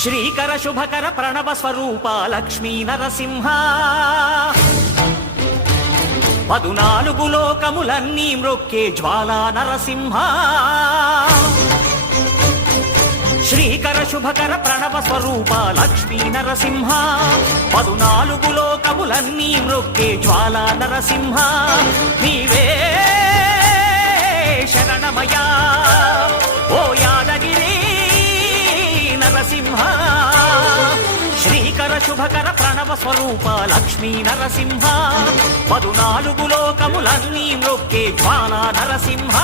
శ్రీకర శుభకర ప్రణవ స్వరూప లక్ష్మీ నరసింహ 14 లోకములన్నీ మ్రొక్కే జ్వాలా నరసింహ శ్రీకర శుభకర ప్రణవ స్వరూప లక్ష్మీ నరసింహ 14 లోకములన్నీ మ్రొక్కే జ్వాలా నరసింహ నీవే శరణమయా ఓ యాదగిరి నరసింహ శ్రీకర శుభకర ప్రణవ స్వరూప లక్ష్మీ నరసింహ 14 లోకములన్నీ మ్రొక్కే జ్వాలా నరసింహ